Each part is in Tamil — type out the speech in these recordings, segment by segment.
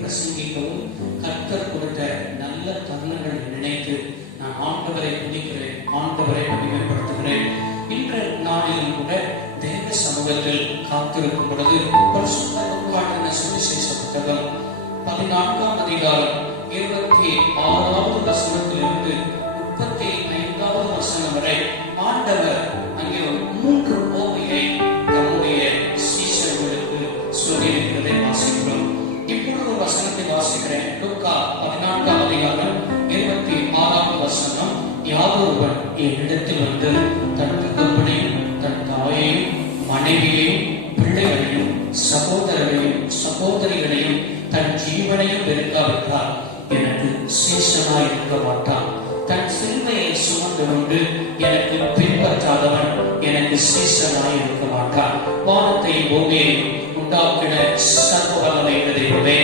பிரசங்கிக்கவும் கர்த்தர் கொடுத்த நல்ல தருணங்களை நினைத்து நான் ஆண்டவரை துதிக்கிறேன், ஆண்டவரை மகிமைப்படுத்துகிறேன். இன்று நாளிலும் கூட தேவ சமூகத்தில் காத்திருக்கும் பொழுது பரிசுத்த லூக்கான சுவிசேஷ புத்தகம் 14ஆம் அதிகாரம் 26வது வசனத்திலிருந்து 35வது வசனம் வரை ஆண்டவர் அங்கே 3 ஓமையை தம்முடைய சீஷர்களுக்கு சொல்லியிருக்கிறதை வாசிக்கிறோம். இப்பொழுது வசனத்தை வாசிக்கிறேன். லூக்கா 14ஆம் அதிகாரம் 26வது வசனம். யாதொருவன் என்னிடத்தில் வந்து தன் தகப்பனையும் தன் தாயையும் மனைவியையும் பிள்ளைகளையும் சகோதரரையும் சகோதரிகளையும் தன் ஜீவனையும் வெறுக்காவிட்டால் எனக்கு சீஷனாய் இருக்க மாட்டான். தன் சிலுவையை சுமந்து கொண்டு எனக்கு பின்பற்றாதவன் எனக்கு சீஷனாய் இருக்க மாட்டான். வானத்தை பூமியை உண்டாக்கின சர்வவல்லமை தெய்வமே,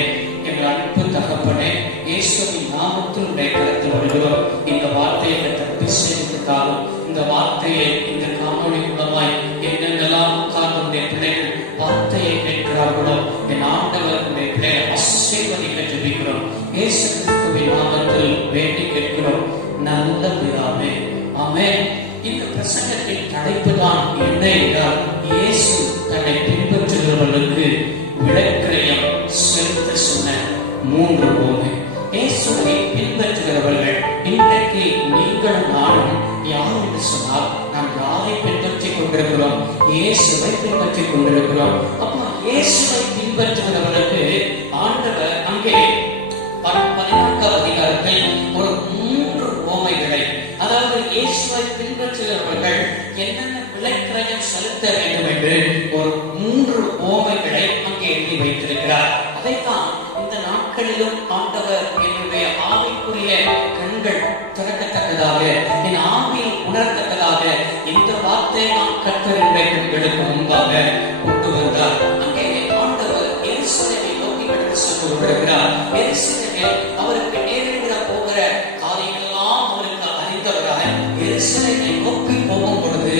எங்கள் அன்பு தகப்பனே, இயேசுவின் நாமத்தில் கருத்து வருகிறோம். இந்த வார்த்தையை தப்பி சேர்த்துக்காலும் இந்த வார்த்தையை இந்த காணொலி மூலமாய் என்னென்னலாம் காண்புடைய பிள்ளைகள் வார்த்தையை கேட்கிறார்களோ என் ஆண்டவருடைய பிள்ளைகள் ஆசீர்வதிக்க ஜெபிக்கிறோம். இயேசுவின் நாமத்தில் வேண்டி கேட்கிறோம் நல்ல பிதாவே, ஆமென். இந்த பிரசங்கத்தின் தலைப்பு தான் என்ன என்றால், இயேசு தன்னை பின்பற்றுகிறவர்களுக்கு விலைக்கிரயம் செலுத்த சொன்ன 3 ஓமை. இயேசுவை பின்பற்றுகிறவர்கள் இன்றைக்கு நீங்கள் நானும் யார் என்று சொன்னால் நாம் யாரை பின்பற்றிக் கொண்டிருக்கிறோம்? இயேசுவை பின்பற்றிக் கொண்டிருக்கிறோம். அப்போ இயேசுவை பின்பற்றுகிறவர்களுக்கு ஆண்டவர் அங்கே 14ஆம் அதிகாரத்தில் ஒரு 3 ஓமைகளை, அதாவது இயேசுவை பின்பற்றுகிறவர்கள் என்னென்ன விலைக்கிரயம் செலுத்த வேண்டும் என்று ஒரு 3 ஓமைகளை அங்கே எழுதி வைத்திருக்கிறார். அதைத்தான் இந்த நாட்களிலும் ஆண்டவர் என்னுடைய ஆவிக்குரிய கண்கள் திறக்கத்தக்கதாக, என் ஆவியில் உணர்த்தக்கதாக இந்த வார்த்தையை நாம் கர்த்தர் இன்றைக்கு உங்களுக்கு முன்பாக கொண்டு வந்தார். அங்கே ஆண்டவர் எருசலேமை நோக்கி கடந்து சென்று கொண்டிருக்கிறார். எருசலேமில் அவருக்கு நேரிட போகிற காரியங்களெல்லாம் அவருக்கு அறிந்தவராக எருசலேமை நோக்கி போகும் பொழுது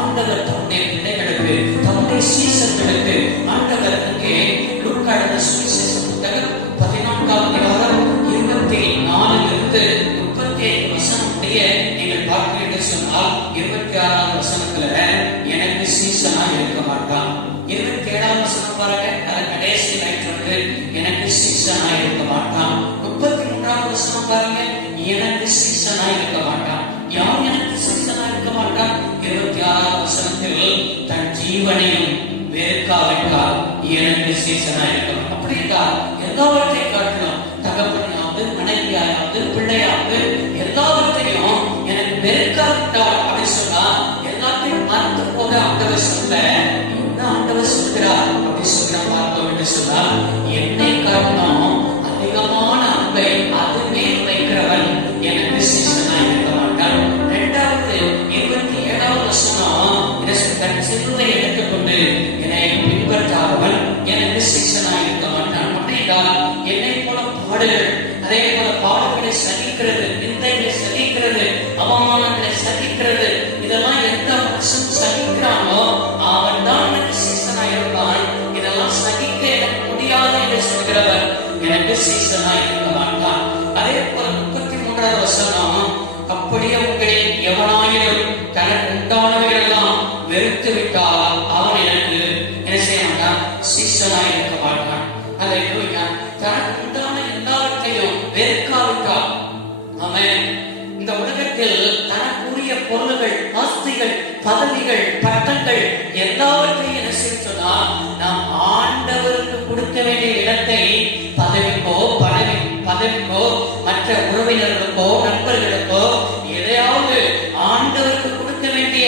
ஆண்டவர் தம்முடைய பிள்ளைகளுக்கு, தம்முடைய சீஷர்களுக்கு ஆண்டவர் அங்கே லூக்கான சுவிசேஷ புத்தகம் 14ஆம் அதிகாரம் 24லிருந்து 35 வசனம் முடிய நீங்கள் பார்க்கிறீர்கள் சொன்னால் 26ஆம் வசனத்துல எனக்கு சீஷனா இருக்க மாட்டான். 27ஆம் வசனம் பாருங்க, அதன் கடைசி லைன் வந்து எனக்கு சீஷனா இருக்க மாட்டான். 33ஆம் வசனம் பாருங்க, எனக்கு சீஷனா இருக்க மாட்டான். யார் எனக்கு சீஷனா இருக்க மாட்டான்? 26ஆம் வசனத்தில் தன் ஜீவனையும் வெறுக்காவிட்டால் எனக்கு சீஷனா இருக்க மாட்டான். அப்படி என்றால் எல்லாவற்றையும் காட்டணும், தகப்பனையாவது மனைவியாவது பிள்ளையாவது எல்லாவற்றையும் எனக்கு வெறுக்காவிட்டால் அப்படி சொன்னா எல்லாத்தையும் மறந்து போக ஆண்டவர் சொல்ல, என்ன ஆண்டவர் சொல்கிறார் அப்படி சொல்ல பார்த்தோம் என்று சொன்னால், என்னை காட்டணும் அதிகமான அன்பை அது மேல் வைக்கிறவன் எனக்கு சீஷனா இருக்க மாட்டான். 2வது 27ஆவது வசனம், தன் சிலுவை எடுத்துக்கொண்டு என்னை பின்பற்றாதவன் எனக்கு சீஷனா இருக்க மாட்டான். அப்படின்றால் என்னை போல பாடுகள், அதே போல பாடுகளை சகிக்கிறது, நிந்தைகளை சகிக்கிறது, அவமானங்களை சகிக்கிறது, இதெல்லாம் எந்த மனுஷன் சகிக்கிறானோ அவன் தான் எனக்கு சீஷனா இருப்பான். இதெல்லாம் சகிக்க எனக்கு முடியாது என்று சொல்கிறவர் எனக்கு சீஷனா இருக்க மாட்டான். அதே போல 33வது வசனம், அப்படியே உங்களில் எவனாயிலும் தனக்கு உண்டானவைகள் எல்லாம் வெறுத்து விட்டால் அவன் எனக்கு என்ன செய்ய மாட்டான்? சீஷனா இருக்க மாட்டான். அதை தனக்கு உண்டான எல்லாவற்றையும் வெறுக்காவிட்டால், ஆமென். இந்த உலகத்தில் தனக்குரிய பொருள்கள், ஆஸ்திகள், பதவிகள், பட்டங்கள் எல்லாவற்றையும் என்ன செய்ய சொன்னால், நாம் ஆண்டவருக்கு கொடுக்க வேண்டிய இடத்தை பதவிக்கோ மற்ற உறவினர்களுக்கோ நண்பர்களுக்கோ எதையாவது ஆண்டவருக்கு கொடுக்க வேண்டிய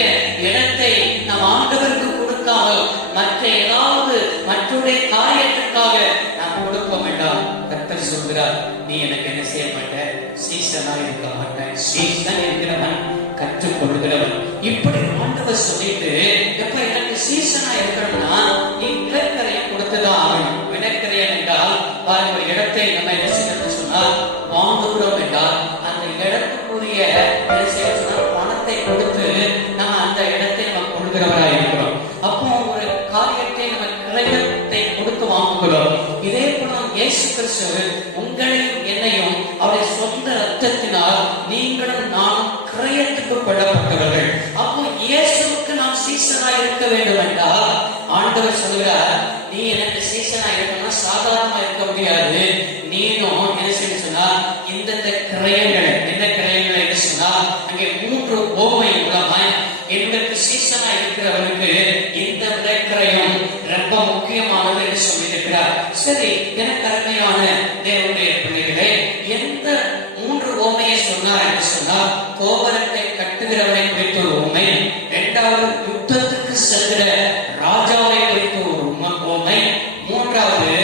கொடுக்கிறவர். இப்படி ஆண்டவர் சொல்லிட்டு எப்ப எனக்கு சீசனா இருக்கணும்னா நீ விளக்கரையை கொடுத்துதான் ஆகணும். விளக்கரையன் என்றால் ஒரு இடத்தை நம்ம என்ன செய்யணும்னு சொன்னா வாங்குகிறோம் என்றால் அந்த இடத்துக்குரிய பணத்தை கொடுத்து நம்ம அந்த இடத்தை நம்ம கொள்கிறவராக இருக்கிறோம். அப்போ ஒரு காரியத்தை நம்ம கிரயத்தை கொடுத்து வாங்குகிறோம். இதே போல இயேசு கிறிஸ்து உங்களையும் என்னையும் அவருடைய சொந்த ரத்தத்தினால் நீங்களும் நானும் கிரயத்துக்கு கொள்ளப்பட்டவர்கள். அப்போ இயேசுவுக்கு நாம் சீசனா இருக்க வேண்டும் என்றால் ஆண்டவர் சொல்கிறார், நீ எனக்கு சீசனா இருக்கணும்னா சாதாரணமா இருக்க முடியாது. நீனும் என்ன செய்ய சொன்னா இந்தந்த கிரயங்களை, எந்த கிரயங்களை என்று சொன்னா அங்கே 3 ஓமை மூலமா எங்களுக்கு சீசனா இருக்கிறவனுக்கு இந்த விளைக்கிரயம் ரொம்ப முக்கியமானது என்று சொல்லியிருக்கிறார். சரி, எனக்கு அருமையான தேவனுடைய பிள்ளைகளே, எந்த 3 ஓமையை சொன்னார் என்று சொன்னால் கோபுரத்தை கட்டுகிறவனை குறித்த ஒரு ஓமை, 2வது யுத்தத்துக்கு செல்கிற ராஜாவை குறித்த ஒரு ஓமை, 3வது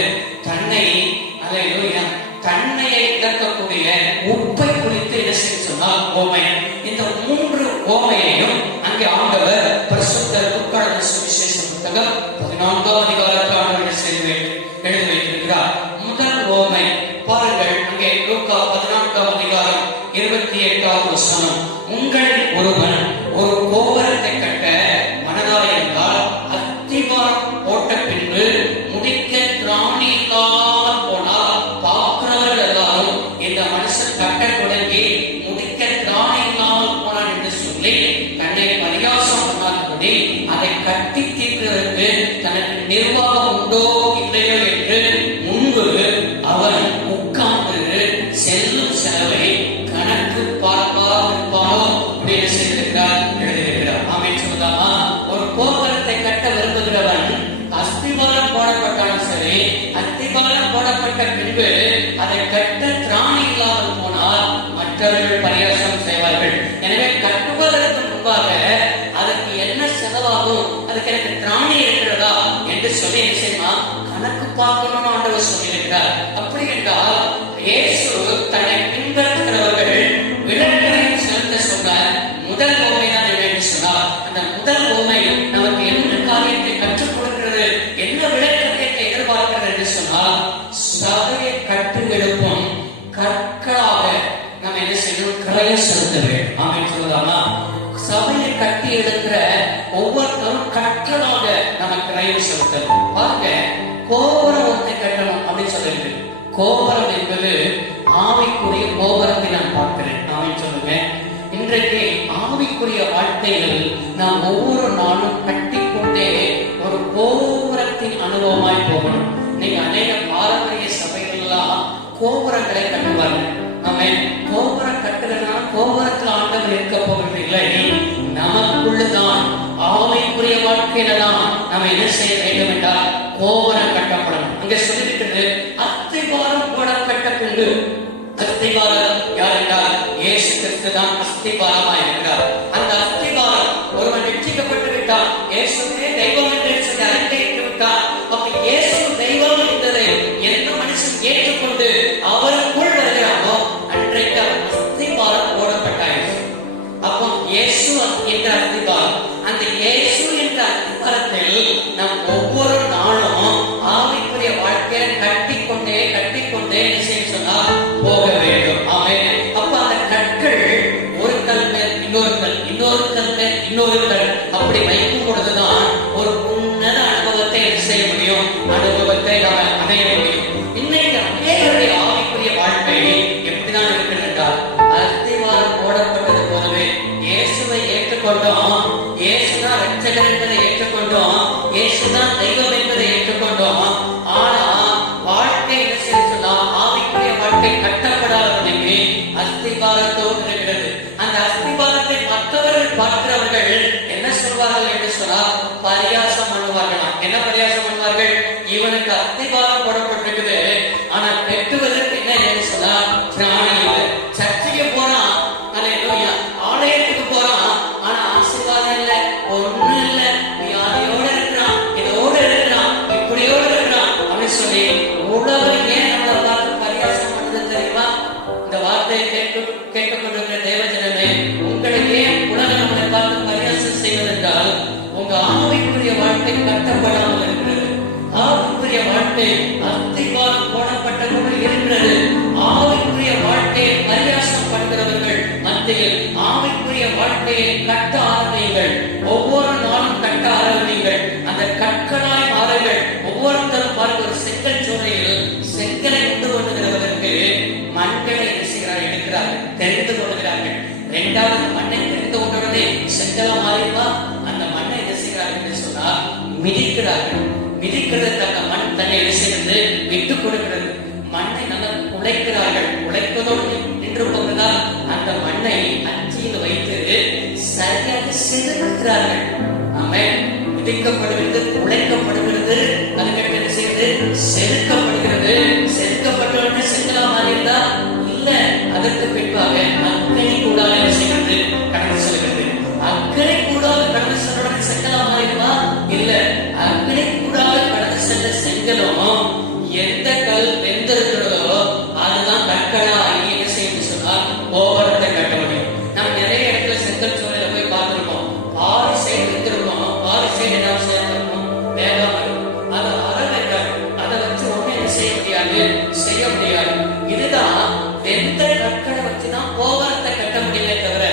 தன்னையை இழக்கக்கூடிய உப்பை குறித்து என்ன செய்ய சொன்னால் ஓமை. இந்த 3 ஓமையையும் அங்கே ஆண்டவர் பரிசுத்த லூக்கா சுவிசேஷ புத்தகம் 14ஆம் அதிகாரத்தில் ஆண்டவர் எழுதி வைத்திருக்கிறார். முதல் ஓமை பாருங்கள், அங்கே லூக்கா 14ஆம் அதிகாரம் 28வது வசனம். உங்களில் ஒருவன் ஒரு கோபுரத்தை கட்ட மனதாயிருந்தால் அஸ்திவாரம் போட்ட பின்பு முடிக்க திராணி இல்லாமல் போனால் பார்க்கிறவர்கள் எல்லாரும் இந்த மனுஷன் கட்ட தொடங்கி முடிக்க திராணி இல்லாமல் போனான் என்று சொல்லி தன்னை பரியாசம் பண்ணாதபடி அதை கட்டி தீர்க்கிறதற்கு தனக்கு நிர்வாகம் உண்டோ இல்லையோ என்று முன்பு அவன் உட்கார்ந்து செல்லும் செலவை கணக்கு பார்ப்பாரோ அப்படின்னு செய்திருக்கிறார், எழுதியிருக்கிறார். ஆமென் சொல்லுதாமா? ஒரு கோபுரத்தை கட்ட விரும்புகிறவன் அஸ்திவாரம் போடப்பட்டாலும் சரி, அஸ்திவாரம் போடப்பட்ட பின்பு அதை கட்ட திராணி இல்லாமல் போனால் மற்றவர்கள் பரியாசம் செய்வார்கள். எனவே கட்டுவதற்கு முன்பாக அதற்கு என்ன செலவாகும், அதுக்கு எனக்கு திராணி இருக்கிறதா என்று சொல்லி என்ன செய்யலாம், கணக்கு பார்க்கணும் ஆண்டவர் சொல்லியிருக்கிறார். அப்படி என்றால் இயேசு தன்னை பின்பற்றுகிறவர்கள் விளக்கரையும் செலுத்த சொன்னார். முதல் ஓமை தான் என்று சொன்னார். அந்த முதல் ஓமை நமக்கு என்ன காரியத்தை கற்றுக் கொடுக்கிறது, என்ன விளக்கத்தை எதிர்பார்க்கிறது என்று சொன்னால் சபையை கட்டு எடுப்போம் கற்களாக நம்ம என்ன செய்யணும், கிரயம் செலுத்த வேண்டும். ஆமென் சொல்லுதாமா? சபையை கட்டி எடுக்கிற ஒவ்வொருத்தரும் கற்களாக நம்ம கிரயம் செலுத்தணும். பாருங்க, கோபுரம் ஒன்றை கட்டணும் அப்படின்னு சொல்லிட்டு, கோபுரம் என்பது ஆவிக்குரிய கோபுரத்தை நான் பார்க்கிறேன். ஆமென் சொல்லுங்க. இன்றைக்கு ஆவிக்குரிய வாழ்க்கையில் நாம் ஒவ்வொரு நாளும் கட்டிக்கொண்டே ஒரு கோபுரத்தின் அனுபவமாய் போகணும். நீங்க அநேக பாரம்பரிய சபைகள்லாம் கோபுரங்களை கட்டுவார்கள். நம்ம கோபுரம் கட்டுறதுனால கோபுரத்தில் ஆண்டவர் இருக்க போகிறது இல்லை, நமக்குள்ளதான் ஆவிக்குரிய வாழ்க்கையில தான் நம்ம என்ன செய்ய வேண்டும் என்றால் கோபுரம் கட்டப்படணும். அங்கே சொல்லிவிட்டது அஸ்திவாரம் போடப்பட்ட பின்பு. அஸ்திவாரம் யார் என்றால் இயேசு கிறிஸ்து தான் அஸ்திவாரமாக இருக்கிறார். அந்த அஸ்திவாரம் ஒருவன் ரட்சிக்கப்பட்டு விட்டான், இயேசுவே தெய்வம் என்று சொல்லி அறிக்கையிட்டு விட்டான். அப்ப இயேசு தெய்வம் என்பதை எந்த மனுஷன் ஏற்றுக்கொண்டு அவருக்குள் வருகிறானோ அன்றைக்கு அவன் அஸ்திவாரம் போடப்பட்டாயிற்று. அப்போ இயேசு என்ற அஸ்திவாரம், அந்த இயேசு என்ற அஸ்திவாரத்தில் நம் ஒவ்வொரு நாளும் ஆவிக்குரிய வாழ்க்கையை கட்டிக்கொண்டே சொன்னால் போக வேண்டும். ஆமென். அப்ப அந்த கற்கள் ஒரு கல் மேல் இன்னொரு கல், இன்னொரு கல் மேல் இன்னொரு கல் அப்படி வைக்கும் பொழுதுதான் ஒரு உன்னத அனுபவத்தை செய்ய முடியும், அனுபவத்தை நாம் அடைய முடியும். இன்னைக்கு அநேகருடைய ஆவிக்குரிய வாழ்க்கை எப்படிதான் இருக்கிறது என்றால் அஸ்திவாரம் போடப்பட்டது போலவே இயேசுவை ஏற்றுக்கொண்டோம், இயேசுதான் ரட்சகர் என்பதை ஏற்றுக்கொண்டோம், இயேசுதான் தெய்வம் என்பதை ஏற்றுக்கொண்டோம். ஆனா வாழ்க்கை என்ன செய்யலாம், ஆவிக்குரிய வாழ்க்கை கட்டப்படாதவனுக்கு அஸ்திபாரத்தோடு இருக்கிறது. அந்த அஸ்திபாரத்தை மற்றவர்கள் பார்க்கிறவர்கள் என்ன சொல்வார்கள் என்று சொன்னால் பரியாசம் பண்ணுவார்களாம். என்ன பரியாசம் பண்ணுவார்கள், இவனுக்கு அஸ்திபாரம் போடப்பட்டிருக்குது ஆனா பெற்றுவதற்கு என்ன என்று சொன்னால் திராணி இல்லை. சர்ச்சைக்கு போறான், ஆலயத்துக்கு போறான், ஆனா ஆசீர்வாதம் இல்லை, ஒண்ணும் இல்லை, வியாதியோட இருக்கிறான், இதோட இருக்கிறான். வாழ்க்கையிலே அஸ்திவாரம் போடப்பட்டவர்கள் இருக்கிறது. ஆவிக்குரிய வாழ்க்கையை பரியாசம் பண்ணுகிறவர்கள் மத்தியில் ஆவிக்குரிய வாழ்க்கையை கட்ட ஆரம்பியுங்கள். ஒவ்வொரு நாளும் கட்ட ஆரம்பியுங்கள். அந்த கற்களாய் மாறுங்கள். ஒவ்வொருத்தரும் பாருங்க, ஒரு செங்கல் சூளையில் செங்கலை உண்டு கொண்டுகிறவதற்கு மண்களை எடுக்கிறார்கள், தெரிந்து கொள்கிறார்கள். இரண்டாவது மண்ணை தெரிந்து கொண்டவுடனே செங்கலா மாறிப்பா அந்த மண்ணை என்ன செய்கிறார்கள் என்று சொன்னால் மிதிக்கிறார்கள். மிதிக்கிறதுக்கு அந்த மண் தன்னை சேர்ந்து விட்டுக் கொடுக்கிறது. மண்ணை நல்லா உழைக்கிறார்கள். உழைப்பதோடு நின்று போவதால் அந்த மண்ணை அச்சியில் வைத்து சரியாக செதுக்குகிறார்கள். ஆமென். மிதிக்கப்படுகிறது, உழைக்கப்படுகிறது, அதுக்கு என்ன செய்யுது? செதுக்கப்படுகிறது. செதுக்கப்பட்டவுடனே செங்கலா மாறியிருந்தா இல்ல, அதற்கு பின்பாக அக்கறை கூடாது செய்கிறது, கடந்து செல்கிறது. அக்கறை கூடாது கடந்து செல்வதற்கு செங்கலா மாறிடுமா? இல்ல, அக்கறை கூடாது கடந்து சென்ற செங்கலும் எந்த கல் வெந்திருக்கிறதோ அதுதான் கற்களா ஆகி என்ன செய்யும் சொன்னால் கோபுரத்தை கட்ட முடியும். நம்ம நிறைய இடத்துல செங்கல் சூழல போய் பார்த்திருக்கோம். பாரி சைடு வெந்திருக்கோம், பாரி சைடு என்ன சேர்ந்திருக்கோம், வேகாம இருக்கும். அதை அறவைக்காது, அதை வச்சு ஒண்ணு என்ன செய்ய முடியாது, செய்ய முடியாது. இதுதான் வெந்த கற்களை வச்சுதான் கோபுரத்தை கட்ட முடியவே தவிர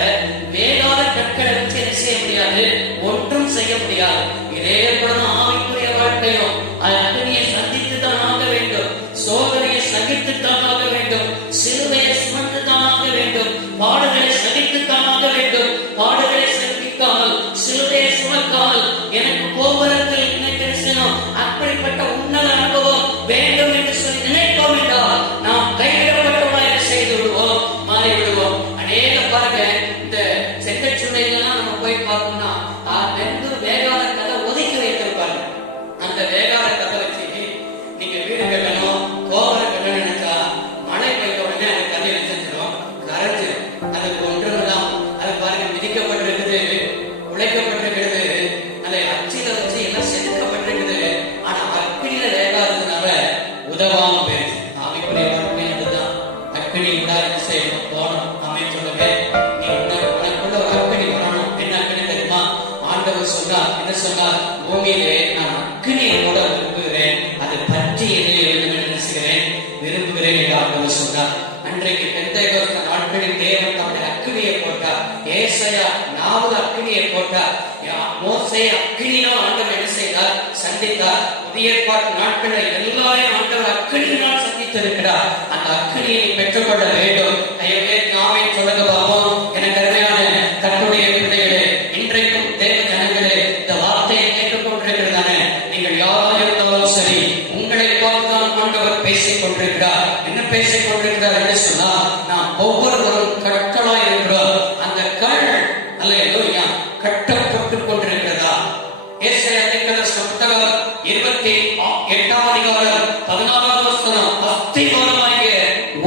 வேகாத கற்களை வச்சு என்ன செய்ய முடியாது, ஒன்றும் செய்ய முடியாது. இதே போலதான் ஆவிக்குரிய வாழ்க்கையும் அக்னியை சந்தித்துதான் ஆக வேண்டும், சோதனையை சகித்துத்தான் ஆக வேண்டும், சிலுவையை சுமந்துதான் ஆக வேண்டும், பாடுகளை சகித்துத்தான் ஆக வேண்டும். பாடுகளை சகிக்காமல் சிலுவையை சுமக்காமல் எனக்கு கோபுரத்தில் நினைக்கிறோம் அப்படிப்பட்ட உன்னத அனுபவம் வேண்டும் என்று சொல்லி நினைப்போம் என்றால் நாம் கைவிடப்பட்டவர்களாக செய்து விடுவோம், மாறி விடுவோம். அநேக பாருங்க, இந்த செங்கச்சூளையெல்லாம் நம்ம போய் பார்க்கணும்னா வெந்து வேகாத கதை ஒதுக்கி வைத்திருப்பாங்க. அந்த வேகாத கதை வச்சு நீங்க வீடு கட்டணும், கோபுரம் கட்டணும் நினைச்சா மழை பெய்த உடனே அந்த கதை செஞ்சிடும், கரைஞ்சிடும். அதுக்கு ஒன்றுதான். அது பாருங்க, மிதிக்கப்பட்டிருக்குது, உழைக்கப்பட்டிருக்கிறது, அந்த அச்சில வச்சு எல்லாம் செதுக்கப்பட்டிருக்குது. ஆனா அக்கினியில வேகாததுனால உதவாம போயிடுச்சு. ஆவிக்குரிய வாழ்க்கை அதுதான். அக்கினி உண்டாக செய்யணும், போகணும். ஆமென் சொல்லுங்க. நீ உனக்குள்ள ஒரு அக்கினி வரணும். என்ன அக்கினி தெரியுமா? ஆண்டவர் சொன்னார், என்ன சொன்னார்? பூமியிலே நான் அக்கினியை கூட விரும்புகிறேன், அது பற்றி எதிரே விரும்புகிறேன் என்று ஆண்டவர் சொன்னார். அன்றைக்கு பெந்தைகோஸ்து நாட்களில் தேவன் தம்முடைய அக்கினியை போட்டார். ஏசாயா 4 அக்கினியை போட்டார். மோசே அக்கினியினால் ஆண்டவர் என்ன செய்தார்? சந்தித்தார். புதிய ஏற்பாட்டு நாட்களில் எல்லாரையும் ஆண்டவர் அக்கினியினால் சந்தித்திருக்கிறார். அந்த அக்கினியை பெற்றுக்கொள்ள வேண்டும். நாமே சொல்லுங்க பாப்போம். எனக்கு அருமையான கர்த்தருடைய பிள்ளைகளே, இன்றைக்கும் தேவ ஜனங்களே, இந்த வார்த்தையை கேட்டுக் கொண்டிருக்கிறதானே நீங்கள் யாராக இருந்தாலும் சரி, உங்களை பார்த்துதான் ஆண்டவர் பேசிக் கொண்டிருக்கிறார். என்ன பேசிக் கொண்டிருக்கிறார் என்று சொன்னால், நாம் ஒவ்வொருவரும் கற்களாய் இருக்கிறோம். அந்த கல் அல்லேலூயா கட்டப்பட்டுக் கொண்டிருக்கிறதா? ஏசாயா புத்தகம் 28ஆம் அதிகாரம் 14ஆம் வசனம், அஸ்திவாரமாகிய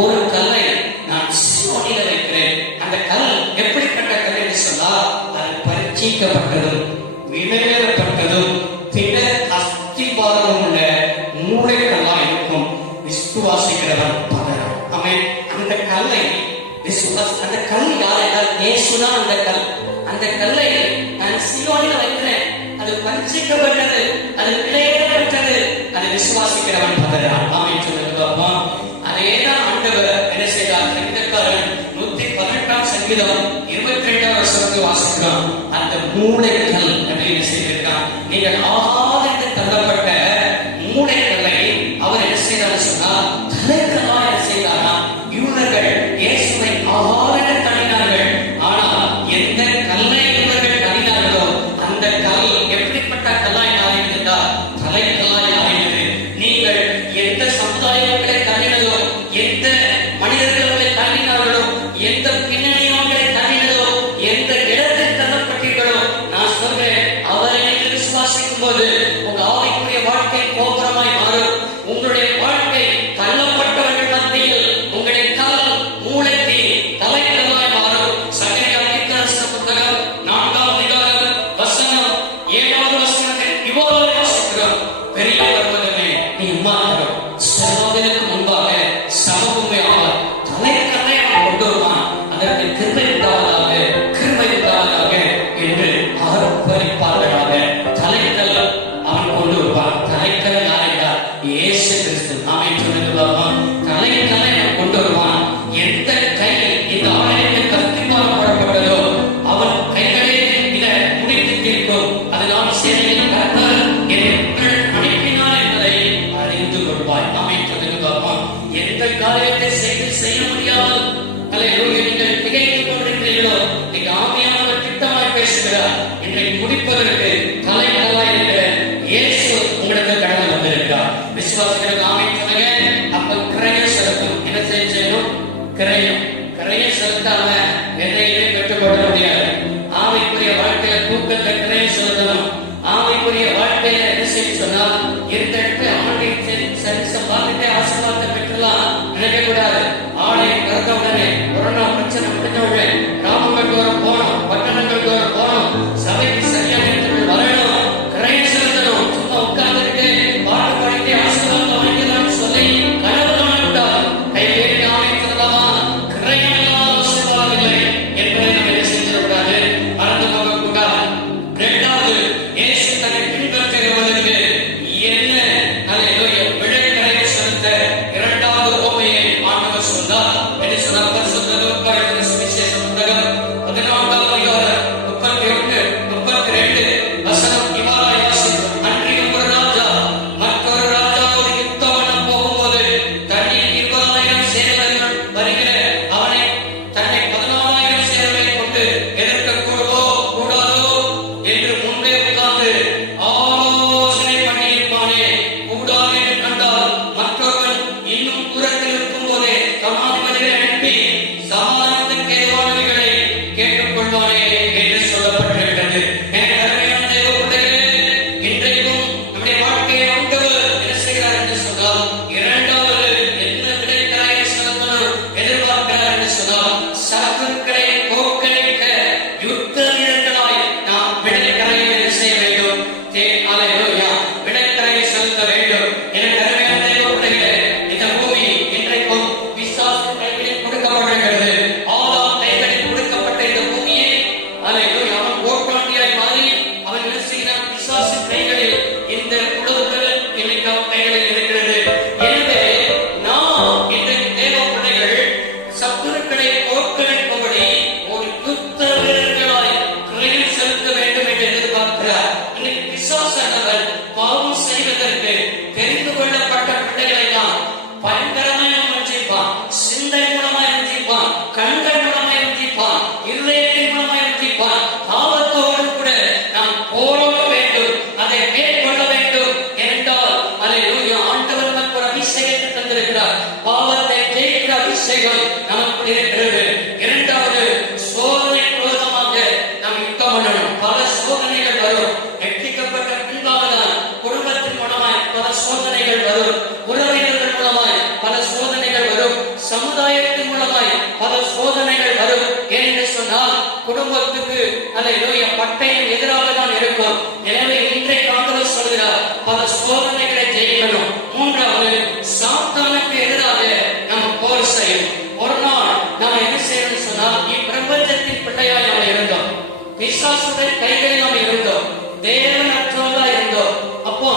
ஒரு கல்லை நான் சீயோனில வைக்கிறேன். அந்த கல் எப்படிப்பட்ட கல் என்று சொன்னால், அது பரீட்சிக்கப்பட்டதும் விலையேறப்பட்டதும் பின்னர் அஸ்திவாரம் உள்ள மூளைக்கல்லா இருக்கும். விசுவாசிக்கிறவன் பதறான். ஆமென். அந்த கல்லை அந்த கல் யார் என்றால் இயேசுதான் அந்த கல். அந்த கல்லை நான் சீயோனில வைக்கிறேன். அது பரீட்சிக்கப்பட்டது, அது விலையேறப்பட்டது, அதை விசுவாசிக்கிறவன் பதறான். ஆமென் சொல்லுங்க. அதேதான் ஆண்டவர் என்ன செய்தார்? சங்கீதக்காரன் 118ஆம் சங்கீதம் 22ஆம் வசனத்தை வாசிக்கிறோம். அந்த மூளைக்கல் அப்படின்னு செய்திருக்கிறார். நீங்கள் ஆகாது தள்ளப்பட்ட மூளைக்கல்லை அவர் என்ன செய்தார் சொன்னால் தலைக்கல்லா என்ன செய்தாரா? யூதர்கள் இயேசுவை ஆகாது தள்ளினார்கள். ஆனால் எந்த கல்லை இவர்கள் தள்ளினார்களோ அந்த கல் எப்படிப்பட்ட கல்லாய் மாறியிருந்தால் தலைக்கல்லாய் மாறினது. நீங்கள் எந்த சமுதாயங்களை தள்ளினதோ, எந்த மனிதர்களை தள்ளினார்களோ, எந்த பின்னணியவர்களை தள்ளினதோ, எந்த இடத்தில் தள்ளப்பட்டீர்களோ, நான் சொல்றேன், அவரை நீங்கள் விசுவாசிக்கும் போது உங்க ஆவிக்குரிய வாழ்க்கை கோபுரமாய் மாறும். உங்களுடைய வாழ்க்கை தள்ளப்பட்டவர்கள் மத்தியில் உங்களுடைய கல் மூளைக்கு தலைக்கல்லாய் மாறும். சகரியா புத்தகம் 4ஆம் அதிகாரம் வசனம் 7வது வசனத்தை இவ்வாறு வாசிக்கிறோம். பெரிய பர்வதமே நீ உம்மாத்திரம் செல்வதற்கு முன்பாக சமபூமி ஆவார். தலைக்கல்லை அவன் கொண்டு வருவான். அதற்கு கிருபை உண்டாவதாக, கிருபை உண்டாவதாக என்று ஆர்ப்பரிப்பார்களாக தலைக்கல் அவன் கொண்டு வருவான். தலைக்கல் யார் என்றால் இயேசு முடிப்பதற்கு தலைவராய் இருக்கிற இயேசு உங்களுக்கு கடந்து வந்திருக்கிறார். விசுவாசிகளுக்கு ஆமென் சொல்லுங்க. அப்ப கிரையை செலுத்தும். என்ன செய்யணும்? கிரையை செலுத்தாம எதையுமே கட்டுப்பட முடியாது. ஆவிக்குரிய வாழ்க்கையில தூக்கத்தை கிரையை செலுத்தணும். ஆவிக்குரிய வாழ்க்கையில என்ன செய்ய சொன்னால் இருந்த இடத்துல ஆண்டின் சரிசம் பார்த்துட்டே ஆசீர்வாதத்தை பெற்றலாம் நினைக்க கூடாது. ஆலயம் திறந்த உடனே கொரோனா பிரச்சனை முடிஞ்ச உடனே கிராமங்கள் தோறும் போனோம், பட்டணங்கள் தோறும் போனோம், சபைக்கு சரியான இடத்துல வரணும், கிரையை செலுத்தணும். சும்மா உட்கார்ந்துட்டு பாட்டு பாடிட்டு ஆசீர்வாதம் வாங்கிடலாம்னு சொல்லி கனவு காணக்கூடாது. கை வேறு ஆலயம் சொல்லலாமா? கிரையெல்லாம் ஆசீர்வாதங்களை என்பதை நம்ம என்ன செஞ்சிடக்கூடாது, மறந்து போகக்கூடாது. இரண்டாவது, இயேசு தன்னை பின்பற்றுகிறவர்களுக்கு என்ன விடைக்கரையை செலுத்த இரண்டாவது உவமையை ஆண்டவர் சொன்னார். என்ன சொன்னார்? பரிசுத்த லூக்கா எழுதின சுவிசேஷ புத்தகம் 14ஆம் அதிகாரம் 31, 32 வசனம் இவ்வாறாய் வாசிக்கிறோம். அன்றியும் ஒரு ராஜா மற்றொரு ராஜாவோடு யுத்தம் பண்ண போகும்போது தன்னில் 20,000 சேவகர்கள் வருகிற அவனை தன்னை 14,000 சேவகர்களை கொண்டு எதிர்க்க கூடாதோ என்று முன்பே உட்கார்ந்து ஆலோசனை பண்ணியிருப்பானே. கூடாது என்று கண்டால் மற்றவர்கள் இன்னும் தூரத்தில் இருக்கும் போதே சமாதிபதிகளை அனுப்பி சமாதானத்துக்கு ஏதுவானவைகளை கேட்டுக்கொள்வானே என்று சொல்லப்பட்டிருக்கிறது. எனவே அருமையான தேவ பிள்ளைகளே, இன்றைக்கும் நம்முடைய வாழ்க்கையை ஆண்டவர் என்ன செய்கிறார் என்று சொன்னால் இரண்டாவது என்ன விடைக்கரையை செலுத்தணும் எதிர்பார்க்கிறார் என்று சொன்னால் சத்துருக்களை தோற்கடிக்க யுத்த வீரர்களாய் நாம் விடைக்கரையை செய்ய வேண்டும். அல்லேலூயா, விடைக்கரையை செலுத்த வேண்டும். எனவே அருமையான தேவ பிள்ளைகளே, இந்த பூமி இன்றைக்கும் பிசாசு கைகளில் கொடுக்கப்படுகிறது. ஆதாம் கைகளில் கொடுக்கப்பட்ட இந்த பூமியை அல்லேலூயா அவன் ஓட்டாண்டியாய் மாறி அவன் என்ன செய்கிறான்? பிசாசு கைகளில் இந்த உலகங்கள் இன்னைக்கு அவன் கைகளில் இருக்கிறது. எனவே நாம் இன்றைக்கு தேவ பிள்ளைகள் சத்துருக்களை தோற்கடிக்கும்படி ஒரு யுத்த வீரர்களாய் கிரையை செலுத்த வேண்டும் என்று எதிர்பார்க்கிறார். இன்னைக்கு பிசாசானவர் பாவம் செய்வதற்கு தெரிந்து கொள்ளப்பட்ட பிள்ளைகளை தான் பயங்கரமாய் வஞ்சிப்பான். சிந்தை மூலமாய் வஞ்சிப்பான், கண்கள் மூலமாய் வஞ்சிப்பான், இருதயத்தின் மூலமாய் வஞ்சிப்பான். பாவத்தோடு கூட நாம் போராட வேண்டும், அதை மேற்கொள்ள வேண்டும். என்றால் அல்லேலூயா, ஆண்டவர் நமக்கு ஒரு அபிஷேகத்தை தந்திருக்கிறார். பாவத்தை ஜெயிக்கிற அபிஷேகம் நமக்கு இருக்கிறது. இரண்டாவது, சோதனை விரோதமாக நாம் யுத்தம் பண்ணணும். பல சோதனைகள் வரும். ரட்சிக்கப்பட்ட பின்பாகதான் குடும்பத்தின் மூலமாய் பல சோதனைகள் வரும், உறவினர்கள் மூலமாய் பல சோதனைகள் வரும், சமுதாயத்தின் மூலமாய் பல சோதனைகள் வரும். ஏனென்று சொன்னால் குடும்பத்துக்கு அல்லேலூயா பட்டயம் எதிராக தான் இருக்கும். எனவே இன்றைக்கு ஆண்டவர் சொல்கிறார் பல சோதனைகளை ஜெயிக்கணும். மூன்றாவது, சாத்தானுக்கு எதிராக நாம் போர் செய்யணும். ஒரு நாள் நாம் என்ன செய்யணும்னு சொன்னால் இப்பிரபஞ்சத்தின் பிள்ளையாய் நாம் இருந்தோம், பிசாசுடைய கைகளில் நாம் இருந்தோம், தேவனற்றவர்களா இருந்தோம். அப்போ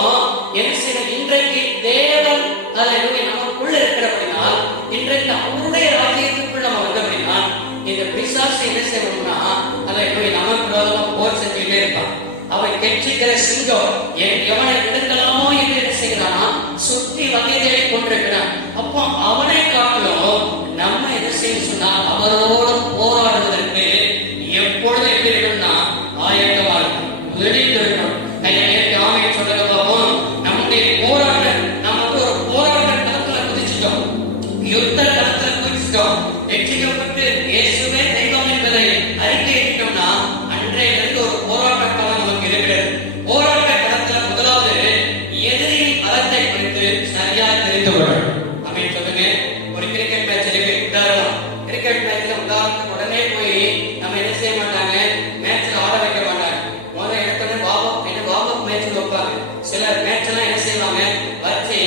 என்ன செய்யணும்? இன்றைக்கு தேவன் அல்லேலூயா நமக்குள்ள இருக்கிறபடினால், இன்றைக்கு அவருடைய ராஜ்யத்துக்குள்ள நம்ம வந்தபடினால் இந்த பிசாசு என்ன செய்யணும்னா அல்லேலூயா நமக்கு விரோதமா போர் செஞ்சுட்டே இருப்பான். அவன் கெச்சிக்கிற சிங்கம் எவனை விடுங்கலாமோ என்று என்ன செய்கிறானா சுற்றி வகைகளை கொண்டிருக்கிறான். அப்போ அவனை காட்டிலும் நம்ம என்ன செய்ய சொன்னா அவரோடு போராடுவதற்கு எப்பொழுது எப்படி இருக்கணும்னா ஆயத்தமா இருக்கணும், வெளியிட்டு இருக்கணும். ஆமையை சொல்றது பார்ப்போம். நம்முடைய போராட்டம் நம்ம ஒரு போராட்ட களத்துல குதிச்சுட்டோம், யுத்த களத்துல குதிச்சுட்டோம். ரட்சிக்கப்பட்டு இயேசுவே தெய்வம் என்பதை அறிக்கையிட்டோம்னா அன்றையிலிருந்து ஒரு போராட்ட களம் நமக்கு இருக்கிறது. போராட்ட களத்துல முதலாவது எதிரியின் பலத்தை குறித்து சரியா தெரிந்து கொள்ளணும். அப்படின்னு சொல்லுங்க. ஒரு கிரிக்கெட் மேட்ச் இருக்கு, உதாரணம். கிரிக்கெட் மேட்ச்ல உதாரணத்துக்கு உடனே போய் நம்ம என்ன செய்ய மாட்டாங்க, மேட்ச்ல ஆட வைக்க மாட்டாங்க. முதல்ல எடுத்தோடனே வாபப் மேட்ச் வைப்பாங்க. சிலர் மேட்ச் எல்லாம் என்ன செய்வாங்க வச்சு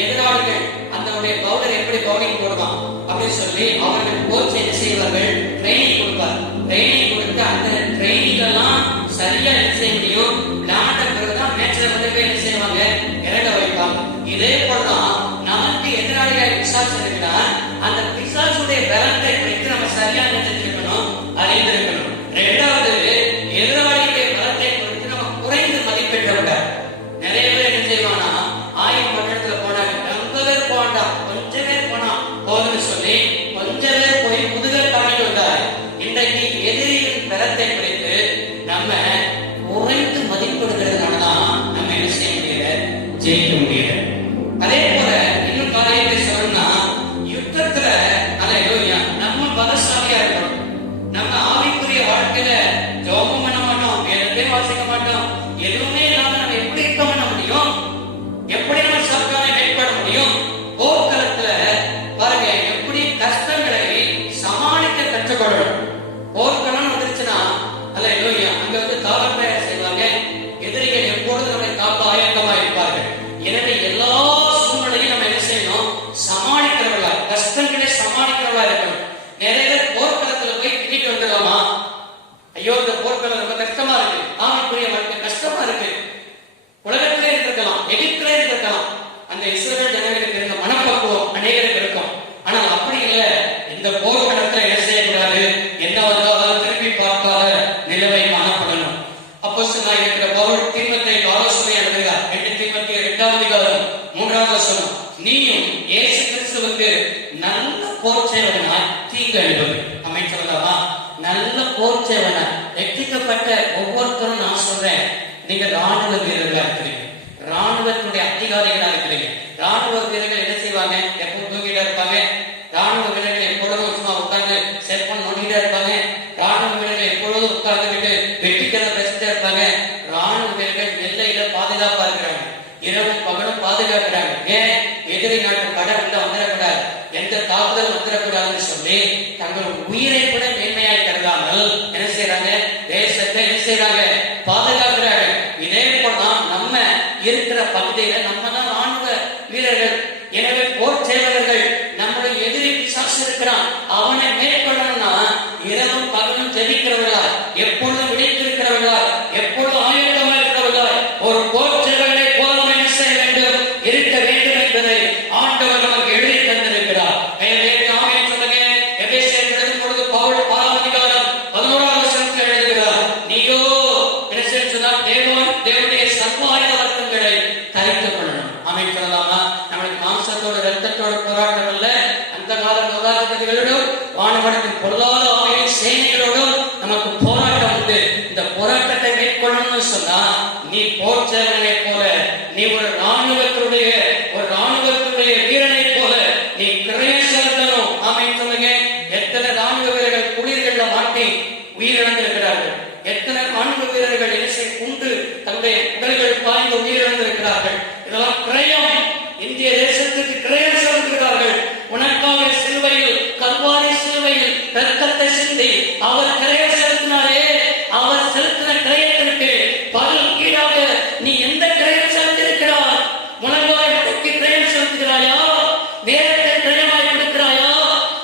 எதிராளிகள் அந்த பவுலர் எப்படி பவுலிங் போடுவான் அப்படின்னு சொல்லி அவர்கள் கோச் என்ன செய்வார்கள், ட்ரைனிங் கொடுப்பார். ட்ரைனிங் கொடுத்து அந்த ட்ரைனிங் எல்லாம் சரியா என்ன செய்ய முடியும், விளையாண்ட பிறகுதான் மேட்ச்ல வந்து போய் என்ன செய்வாங்க, இறங்க வைப்பாங்க. இதே போலதான் நமக்கு எதிராளிகள் பிசாசு இருக்கிறார். அந்த பிசாசுடைய பலத்தை குறித்து நம்ம சரியா நினைச்சிருக்கணும், அறிந்திருக்கணும். இரண்டாவது, எதிராளியுடைய பலத்தை குறித்து நம்ம குறைந்து மதிப்பிட விடாது. நிறைய பேர் என்ன செய்வானா, 1000 பட்டணத்துல போனாங்க, 50 பேர் போண்டா, கொஞ்சம் பேர் போனா போதுன்னு சொல்லி கொஞ்சம் பேர் போய் முதுகல் தாண்டி வந்தாரு. இன்றைக்கு எதிரியின் பலத்தை குறித்து நம்ம வாசிக்க மாட்டோம். எதுவுமே இல்லாம நம்ம எப்படி இருக்க பண்ண முடியும்? எப்படி நம்ம சாத்தானை மேற்கொள்ள முடியும்? போர்க்களத்துல பாருங்க, எப்படி கஷ்டங்களை சமாளிக்க கற்றுக்கொள்ளணும். போர்க்களம் வந்துருச்சுன்னா அல்லேலூயா, அங்க தாவர செய்வாங்க. எதிரிகள் எப்பொழுது நம்மை காப்ப ஆயத்தமா இருப்பார்கள். எனவே எல்லா சூழ்நிலையும் நம்ம என்ன செய்யணும்? சமாளிக்கிறவர்களா, கஷ்டங்களை சமாளிக்கிறவர்களா இருக்கணும். நிறைய பேர் போர்க்களத்துல போய் கிட்டிட்டு வந்துடலாமா? ஐயோ, இந்த போர்க்களம் ரொம்ப கஷ்டமா இருக்கு, ஆமைக்குரிய வாழ்க்கை கஷ்டமா இருக்கு. உலகத்திலே இருந்திருக்கலாம், எகிப்திலே இருந்திருக்கலாம். அந்த இஸ்ரவேல் ஜனங்களுக்கு இருந்த மனப்பக்குவம் அநேகருக்கு இருக்கும். ஆனால் அப்படி இல்லை. இந்த போர்க்களத்துல என்ன செய்யக்கூடாது? என்ன வந்தாலும் திருப்பி பார்க்காத நிலைமை காணப்படணும். அப்போஸ்தலனாகிய இருக்கிற பவுல் தீமோத்தேயுக்கு ஆலோசனை எழுதுகிறார். 2 தீமோத்தேயு 2ஆம் அதிகாரம் 3ஆம் வசனம், நீயும் இயேசு கிறிஸ்துவுக்கு நல்ல போர் சேவகனாய் தீங்கு அனுபவி. அமேன் சொல்லலாமா? நல்ல போர் சேவகனாய் எத்திக்கப்பட்ட ஒவ்வொருத்தரும் நான் சொல்றேன், நீங்க ராணுவ வீரர்களா இருக்கிறீங்க, ராணுவத்துடைய அதிகாரிகளா இருக்கிறீங்க. ராணுவ வீரர்கள் என்ன செய்வாங்க? எப்பவும் தூங்கிட்டா இருப்பாங்க. ராணுவ வீரர்கள் எப்பொழுதும் சும்மா உட்கார்ந்து செல்போன் நோண்டிட்டா இருப்பாங்க. ராணுவ வீரர்கள் எப்பொழுதும் உட்கார்ந்துட்டு வெட்டிக்கதை பேசிட்டே இருப்பாங்க. ராணுவ வீரர்கள் எல்லையில பாதுகாப்பா இருக்கிறாங்க, இரவும் பகலும் பாதுகாக்கிறாங்க. ஏன்? எதிரி நாட்டு படை வந்துடக்கூடாது, எந்த தாக்குதல் வந்துடக்கூடாதுன்னு சொல்லி தங்கள் உயிரை கூட மேன்மையாய் கருதாமல் என்ன செய்யறாங்க? தேசத்தை என்ன செய்யறாங்க? பாதுகாக்கிறாங்க. இதே போலதான் நம்ம இருக்கிற பகுதியில நம்ம தான் ராணுவ வீரர்கள். எனவே போர் சேவகர்கள் நம்முடைய எதிரி பிசாசு இருக்கிறான், அவனை மேற்கொள்ளணும்னா இரவும் பகலும் ஜெபிக்கிறவர்களா, எப்பொழுதும் விழித்திருக்கிறவர்களா, எப்பொழுதும் ஆயுதமா இருக்கிறவர்களா ஒரு போர் சேவகனை போல என்ன செய்ய வேண்டும்? இருக்க வேண்டும் என்பதை ஆண்டவர் நமக்கு எழுதி தந்திருக்கிறார். சொல்லுங்க. எபேசியர் எழுதும் பொழுது பவுல் 6ஆம் அதிகாரம் 11ஆம் வசனத்தில் எழுதுகிறார், நீயோ என்ன செய்யணும்? தேவனுடைய சர்வாயுத வர்க்கங்களை தரித்துக் கொள்ளணும். ஆமென் சொல்லலாமா? நம்மளுக்கு மாம்சத்தோட ரத்தத்தோட போராட்டம் அல்ல, அந்த கால நோகாதிபதிகளோடும் வானவனத்தின் பொருளாதார ஆவியின் சேனைகளோடும் நமக்கு போராட்டம் உண்டு. இந்த போராட்டத்தை மேற்கொள்ளணும்னு சொன்னா நீ போர் சேவகனை போல, நீ ஒரு ராணுவத்துடைய வீரனை போல நீ கிரயம் செலுத்தணும். ஆமென் சொல்லுங்க. எத்தனை ராணுவ வீரர்கள் குளிர்கள்ல மாட்டி உயிரிழந்திருக்கிறார்கள். எத்தனை ராணுவ வீரர்கள் என்ன செய்ய உண்டு தன்னுடைய உடல்கள் பாய்ந்து உயிரிழந்திருக்கிறார்கள். இதெல்லாம் கிரயம். இந்திய தேசத்துக்கு கிரயம் செலுத்துகிறார்கள். உனக்காக சிலுவையில், கல்வாரி சிலுவையில் ரத்தத்தை சிந்தி அவர் கிரயம் செலுத்தினாரே, அவர் செலுத்தின கிரயத்திற்கு பதில் ஈடாக நீ எந்த கிரயம் செலுத்தியிருக்கிறாய்? முழங்காய் முடக்கி கிரயம் செலுத்துகிறாயா? வேதத்தை கிரயமாய் கொடுக்கிறாயா?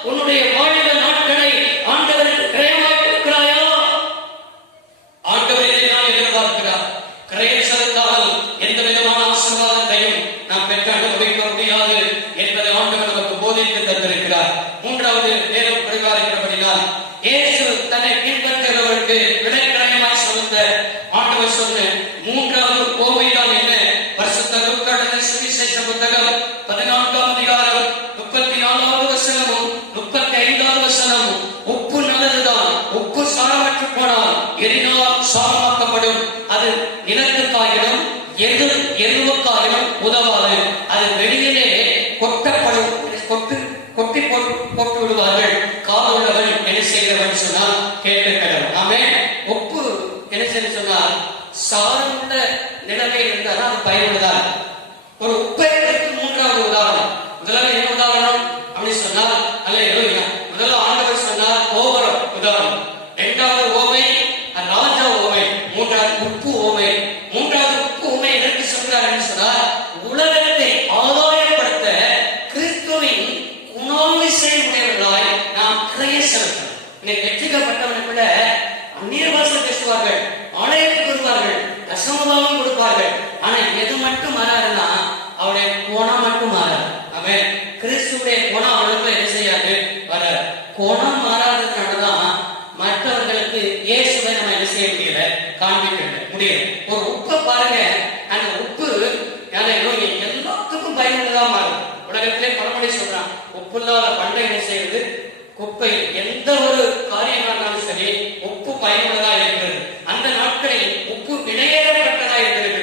உன்னுடைய வாழ்ந்த நாட்களை ஆண்டவருக்கு கிரயமாய் கொடுக்கிறாயா? ஆண்டவர் இதை நாம் எதிர்பார்க்கிறார். கிரயம் செலுத்தாமல் எந்த விதமான ஆசீர்வாதத்தையும் நாம் பெற்று அனுபவிக்க முடியாது என்பதை ஆண்டவர் நமக்கு போதித்து தந்திருக்கிறார். 3வது வேதம் பிரகாரிக்கிறபடினால் இயேசு தன்னை பின்பற்றுகிறவர்களுக்கு விலைக்கிரயமாய் செலுத்த ஆண்டவர் சொன்ன 3வது ஓமைதான் என்ன? பரிசுத்த லூக்கா எழுதின சுவிசேஷ புத்தகம் 14ஆம் அதிகாரம் 34வது வசனமும் 35வது வசனமும், உப்பு நல்லதுதான், உப்பு சாரமற்று போனால் எரினால் சாரமாக்கப்படும், அது நிலத்துக்காயினும் எருவுக்காயினும் உதவாது, அது வெளியிலே கொட்டப்படும், கொட்டி போட்டு விடுவார்கள். காதுள்ளவன் என்ன செய்கிறவன் சொன்னால் கேட்டு கடவுள். ஆமென். உப்பு என்ன செய்ய சொன்னால் சார்ந்த நிலைமையில் இருந்தால் அது பயனுள்ளதா. ஒரு உப்பை 3வது உதாரணம். முதல்ல என்ன உதாரணம் அப்படின்னு சொன்னால் அல்லேலூயா, முதல்ல ஆண்டவர் சொன்னார் கோபுரம் உதாரணம். 2வது ஓமை ராஜா ஓமை. 3வது உப்பு ஓமை. 3வது உப்பு ஓமை எதற்கு சொல்றார் என்று சொன்னால் உலகத்தை ஆதாயப்படுத்த கிறிஸ்துவின் குணாதிசயம் உடையவர்களாய் நாம் கிரைய செலுத்தணும். இன்னைக்கு வெற்றிக்கப்பட்டவனுக்குள்ள அந்நிய பாஷை பேசுவார்கள், ஆலயத்துக்கு வருவார்கள், தசமபாவம் கொடுப்பார்கள். ஆனா எது மட்டும் மாறாதுன்னா அவருடைய குணம் மட்டும் மாறாது. அவன் கிறிஸ்துடைய குணம் அவளுக்குள்ள என்ன செய்யாது? வராது. குணம் மாறாததுனாலதான் மற்றவர்களுக்கு இயேசுவை நம்ம என்ன செய்ய முடியல, காண்பிக்க முடியல. ஒரு உப்பை பாருங்க, அந்த உப்பு எல்லாத்துக்கும் பயனுள்ளதா மாறும். உலகத்திலே பழமொழி சொல்றான், உப்பு இல்லாத பண்டை என்ன செய்வது? குப்பை. எந்த ஒரு காரியம் இருந்தாலும் சரி உப்பு பயனுள்ளதா இருக்கிறது. அந்த நாட்களில் உப்பு விலையேறப்பட்டதா இருக்கிறது.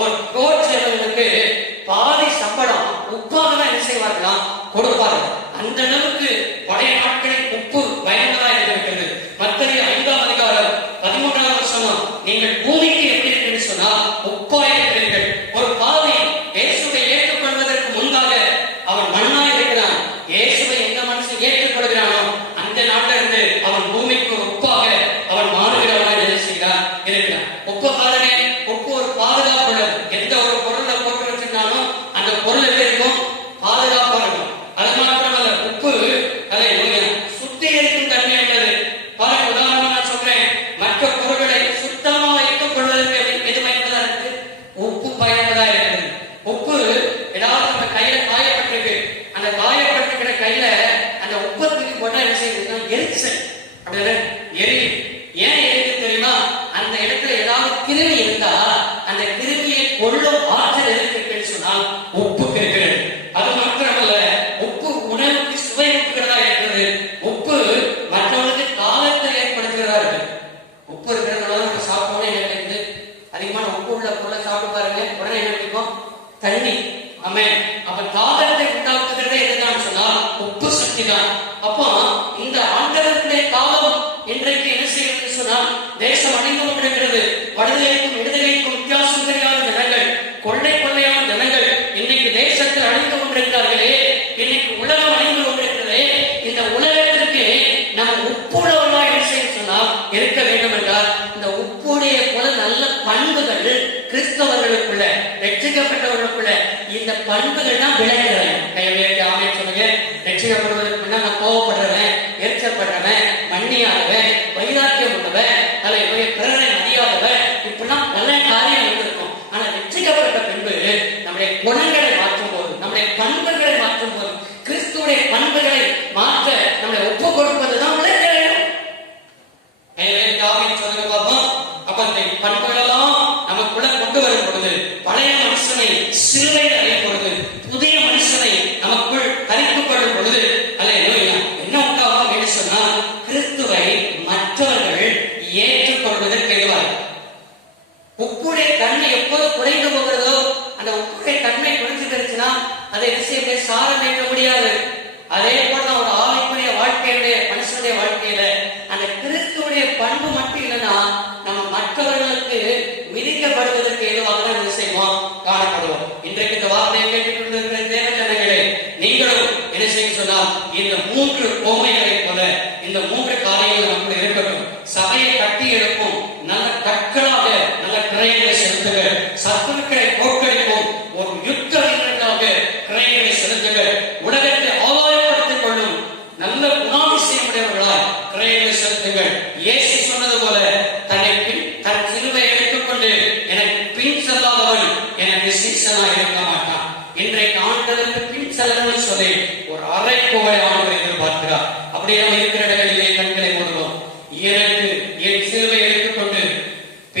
ஒரு போர் சேவகனுக்கு பாதி சம்பளம் உப்பாக தான் என்ன செய்வார்களாம்? கொடுப்பார்கள். அந்த அளவுக்கு பழைய நாட்களில் உப்பு பயனுள்ளதா இருக்கிறது. மத்தேயு 5ஆம் அதிகாரம் 13ஆம் வசனம், நீங்கள் பூமி இருக்கிறான். உப்பு காலனே, உப்பு ஒரு பாதுகாப்பு உள்ளது. எந்த ஒரு பொருளை போட்டு வச்சிருந்தாலும் அந்த பொருள் எப்படி இருக்கும்? பாதுகாப்பு இருக்கும். அது மாத்திரமல்ல, உப்பு அதை சுத்திகரிக்கும் தன்மை உள்ளது. பாருங்க, உதாரணமா நான் சொல்றேன், மற்ற பொருட்களை சுத்தமா வைத்துக் கொள்வதற்கு எது பயன்பதா இருக்கு? உப்பு பயன்பதா இருக்கிறது. உப்பு ஏதாவது நம்ம கையில காயப்பட்டிருக்கு, அந்த காயப்பட்டிருக்கிற கையில அந்த உப்பை தூக்கி போட்டா என்ன செய்யுது? எரிச்சல், அப்படின்னா எரியும். ஏன் எரியுது தெரியுமா? அந்த இடத்துல ஏதாவது கிருமி இருந்தா அந்த கிருமியை கொள்ளும் ஆற்றல் எதிர்க்கு சொன்னால் உப்புக்கு இருக்கிறது. அது மாத்திரமல்ல, உப்பு உணவுக்கு சுவை ஊட்டுகிறதா இருக்கிறது. உப்பு மற்றவர்களுக்கு காலத்தை ஏற்படுத்துகிறதா இருக்கு. உப்பு இருக்கிறதுனால நம்ம சாப்பிட்டோன்னே என்ன கிடைக்குது? அதிகமான உப்பு உள்ள பொருளை சாப்பிட்டு பாருங்க, உடனே என்ன கிடைக்கும்? தண்ணி. ஆமே. அப்ப தாகத்தை உண்டாக்குகிறதே எதுதான் சொன்னால் உப்பு சக்தி தான். அப்போ இந்த ஆண்டவருடைய காலம் இன்றைக்கு என்ன செய்யறது சொன்னால் தேசம் அணிந்து கொண்டிருக்கிறது. வடதிலைக்கும் இடதிலைக்கும் வித்தியாசம் தெரியாத ஜனங்கள், கொள்ளை கொள்ளையான ஜனங்கள் இன்னைக்கு தேசத்தில் அணிந்து கொண்டிருக்கிறார்களே, இன்னைக்கு உலகம் அணிந்து கொண்டிருக்கிறதே. இந்த உலகத்திற்கு நம்ம உப்புள்ளவர்களாக என்ன செய்ய சொன்னால் இருக்க வேண்டும் என்றால் இந்த உப்புடைய போல நல்ல பண்புகள் கிறிஸ்தவர்களுக்குள்ள, ரட்சிக்கப்பட்டவர்களுக்குள்ள இந்த பண்புகள் தான் விளையாடுறேன். கையவேற்று ஆமை சொல்லுங்க. ரட்சிக்கப்படுவதற்கு முன்னா நான் கோவப்படுறவன், எரிச்சப்படுறவன், மண்ணியாதவன், வைராக்கியம் உள்ளவன், தலைவன், பிறரை மதியாதவன், இப்படிலாம் பல காரியம் இருக்கும். ஆனா ரட்சிக்கப்பட்ட பின்பு நம்முடைய குணங்களை மாற்றும் போது, நம்முடைய பண்புகளை மாற்றும் போது, கிறிஸ்துடைய பண்புகளை மாற்ற நம்மளை ஒப்பு கொடுப்பதுதான் விளையாடு. சொல்லுங்க பாப்போம். அப்ப இந்த பண்புகளெல்லாம் நமக்குள்ள கொண்டு வரும் பொழுது பழைய மனுஷனை சிலுவையில் அறையும் பொழுது புதிய மனுஷனை நமக்குள் தரித்துக் கொள்ளும் பொழுது என்ன உண்டாகும் என்று சொன்னால் கிறிஸ்துவை மற்றவர்கள் ஏற்றுக்கொள்வதற்கு எதுவாக உப்புடைய தன்மை எப்போது குறைந்து போகிறதோ அந்த உப்புடைய தன்மை குறைஞ்சிருச்சுன்னா அதை விஷயத்தை சார வைக்க முடியாது. அதே போல ஒரு ஆவிக்குரிய வாழ்க்கையுடைய மனுஷனுடைய வாழ்க்கையில அந்த கிறிஸ்துடைய பண்பு மட்டும் இல்லைன்னா நம்ம மற்றவர்களுக்கு விதிக்கப்படுவதற்கு எதுவாக தான் என்ன செய்வோம்? காணப்படுவோம். இன்றைக்கு இந்த வார்த்தையை கேட்டுக் கொண்டிருக்கிற தேவ ஜனங்களே, நீங்களும் என்ன செய்ய சொன்னால் இந்த 3 ஓமைகளை போல இந்த 3 காரியங்கள் நமக்கு இருக்கட்டும். சபையை கட்டி எழுப்பும், நல்ல கற்களாக நல்ல கிரைகளை செலுத்துக, சத்துருக்களை தோற்கடிப்போம், ஒரு யுத்த வீரர்களாக கிரைகளை செலுத்துக, உலகத்தை ஆதாயப்படுத்திக் கொள்ளும் நல்ல குணாதிசயம் உடையவர்களாய் கிரைகளை செலுத்துங்கள். இயேசு சொன்னது போல தன் சிலுவை எடுத்துக்கொண்டு எனக்கு பின் செல்லாதவன் எனக்கு சீசனா இருக்க மாட்டான். இன்றைக்கு ஆண்டவருக்கு பின் செல்லணும்னு சொல்லி ஒரு அரைக்கோவை ஆண்டவர் எதிர்பார்க்கிறார். அப்படியே நம்ம இருக்கிற இடங்களிலே கண்களை மூடுவோம். எனக்கு என் சிலுவை எடுத்துக்கொண்டு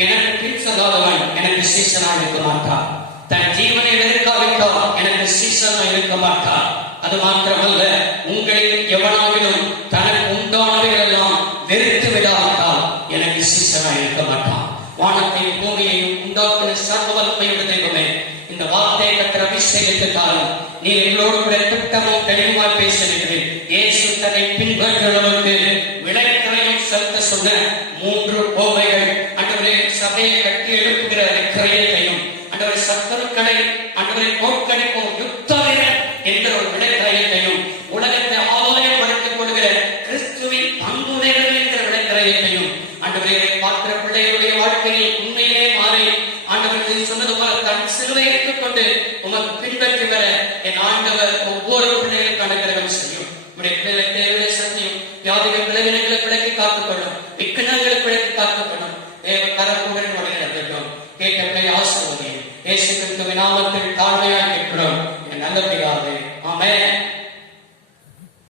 எனக்கு பின் செல்லாதவன் எனக்கு சீசனா இருக்க மாட்டான். தன் ஜீவனை எதிர்க்காவிட்டால் எனக்கு சீசனா இருக்க மாட்டான். அது மாத்திரமல்ல, உங்களில் எவனாவிலும் தனக்கு உண்டானவைகள் எல்லாம் வெறுத்து விடாவிட்டால் எனக்கு சீசனா இருக்க மாட்டான். வானத்தையும் பூமியையும் உண்டாக்குன சர்வவல்லமையுள்ள தெய்வமே, இந்த வார்த்தையை கற்ற அபிஷேகத்துக்காலும் நீ எங்களோடு கூட திட்டமும் தெளிவாய் பேசுகிறேன். இயேசு தன்னை பின்பற்றுவதற்கு விளைக்கரையும் செலுத்த சொன்ன 3 ஓமைகள் அண்டவரை சபையை கட்டி எழுப்புகிற கிரையத்தையும் அண்டவரை சத்துருக்களை அண்டவரை தோற்கடிக்கும் யுத்த வீரன் என்ற ஒரு விளைக்கரையத்தையும் உலகத்தை ஆதாயப்படுத்திக் கொள்கிற கிறிஸ்துவின் பண்புடையவர்கள் என்கிற விளைக்கரையத்தையும் அண்டவரை பார்க்கிற பிள்ளைகளுடைய வாழ்க்கையில் உண்மையிலே மாறி ஆண்டவர் சொன்னது போல தன் சிலுவை எடுத்துக்கொண்டு உமக்கு பின்பற்றி வர என் ஆண்டவர் ஒவ்வொரு பிள்ளைகளுக்கு அனுகிரகம் செய்யும். தேவையை சத்தியம் வியாதிகள் விளைவினங்களை விலக்கி காத்துக்கொள்ளும், விக்கனங்களுக்கு விலக்கி காத்துக்கொள்ளும். தேவ கரப்புடன் நடக்கட்டும். கேட்ட பிள்ளை ஆசிர்வதியும். இயேசு கிறிஸ்துவின் நாமத்தில் தாழ்மையாக